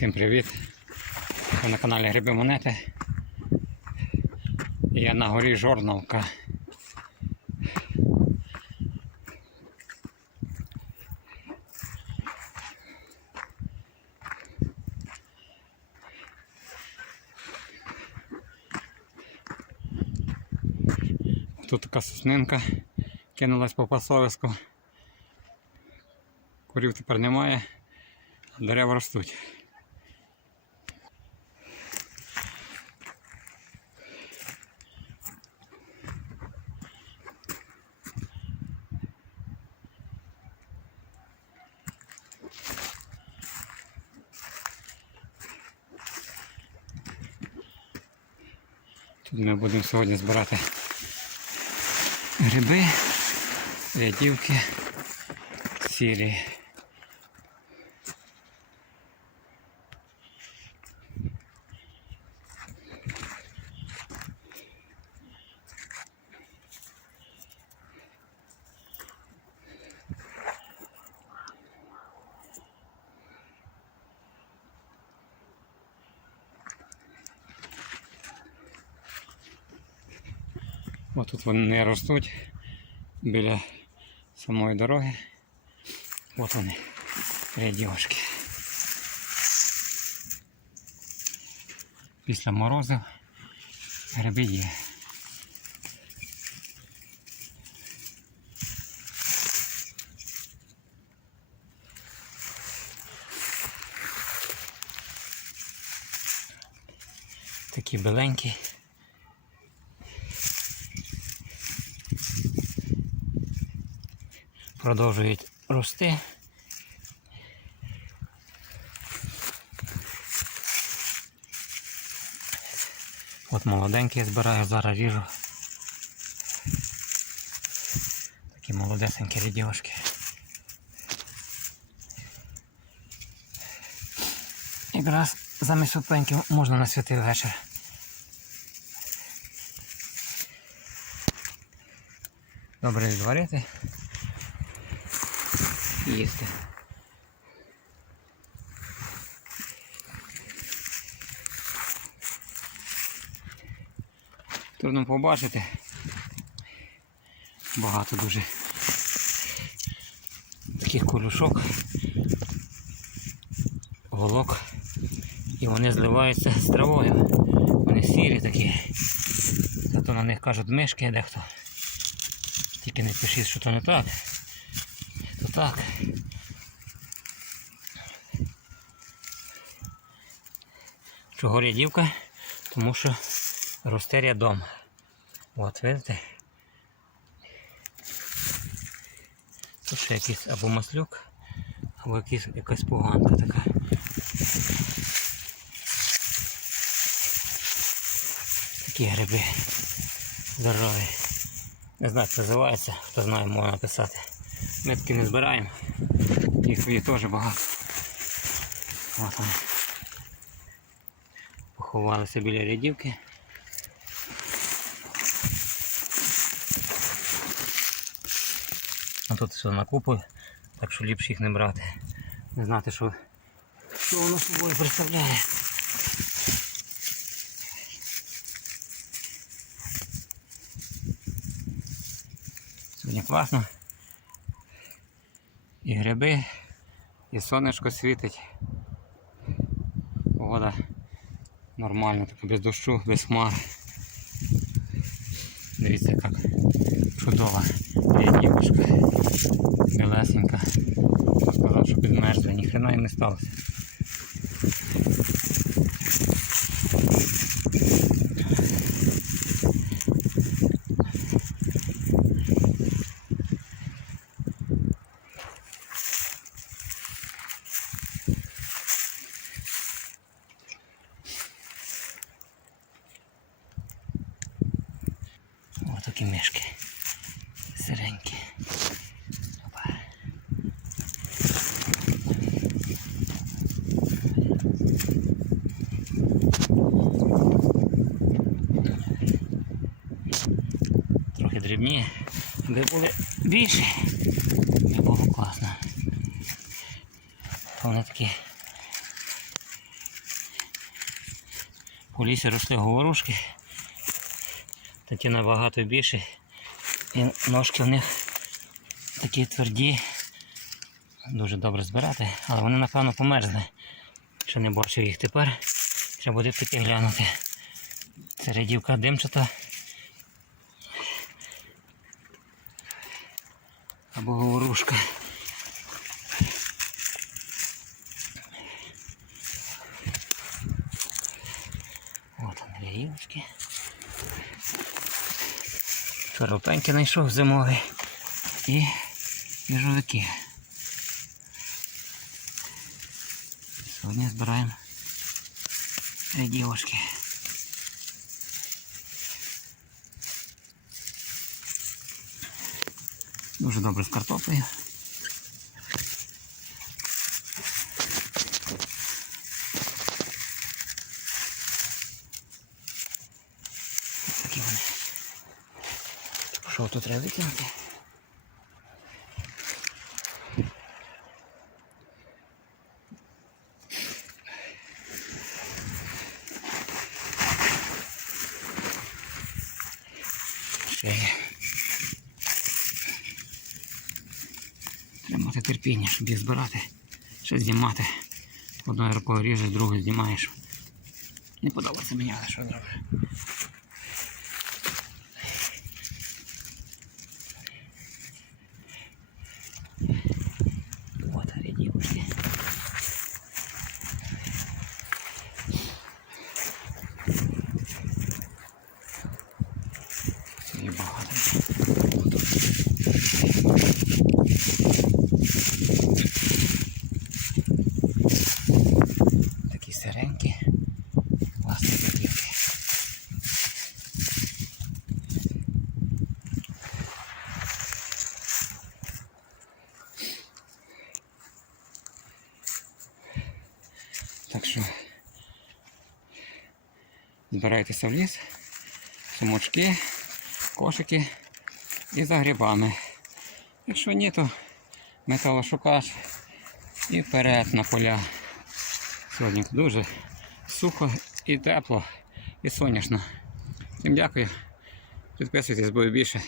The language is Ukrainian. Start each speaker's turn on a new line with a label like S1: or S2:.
S1: Всім привіт! Ви на каналі Гриби Монети. Я на горі Жорновка. Тут така соснинка кинулась по пасовиску. Курів тепер немає, дерева ростуть. Тут ми будемо сьогодні збирати гриби, рядівки, сірі. Ось тут вони ростуть біля самої дороги. От вони, рядівочки. Після морозу гриби є. Такі біленькі. Продовжують рости. От молоденькі я збираю, зараз ріжу. Такі молодесенькі рідіошки. Якраз замість супеньків можна на святий вечір. Добре відварити їсти. Трудно побачити. Багато дуже таких колюшок, голок. І вони зливаються з травою. Вони сірі такі. Зато на них кажуть мишки дехто. Тільки не пишіть, що то не так. Так. Чого рядівка? Тому що росте рядом. От, видите? Тут ще якийсь або маслюк, або якийсь, якась поганка така. Такі гриби здорові. Не знаю, як називається, хто знає, може написати. Ми таки не збираємо. Їх є теж багато. От вони. Поховалися біля рядівки. А тут все накупи, так що ліпше їх не брати. Не знати, що, що воно собою представляє. Сьогодні класно. І гриби, і сонечко світить. Погода нормальна, така без дощу, без хмар. Дивіться, як чудова рідівочка. Білесенька. Сказав, що підмерзла, ніхрена і не сталося. Такі мишки. Сиренькі. Опа. Трохи дрібні, аби були більші, не було класно. То вони такі У лісі росли говорушки. Такі набагато більші. І ножки в них такі тверді. Дуже добре збирати, але вони напевно померзли. Ще не бачив їх тепер. Треба буде піти глянути. Це рядівка димчата. Або говорушка. От вони рядівочки. Шарупеньки знайшов зимовий. І біжовики. Сьогодні збираємо дівочки. Дуже добре з картоплею. Тут треба є. Треба мати терпіння, щоб їх збирати, ще знімати. Одною рукою ріжеш, другою знімаєш. Не подобається мені, але що зробиш. Такі сиренькі. Класні рядівки. Так що збирайтеся в ліс, сумочки, кошики і за грибами. Якщо ні, то металошукач і вперед на поля. Сьогодні дуже сухо і тепло, і сонячно. Всім дякую. Підписуйтесь, буде більше.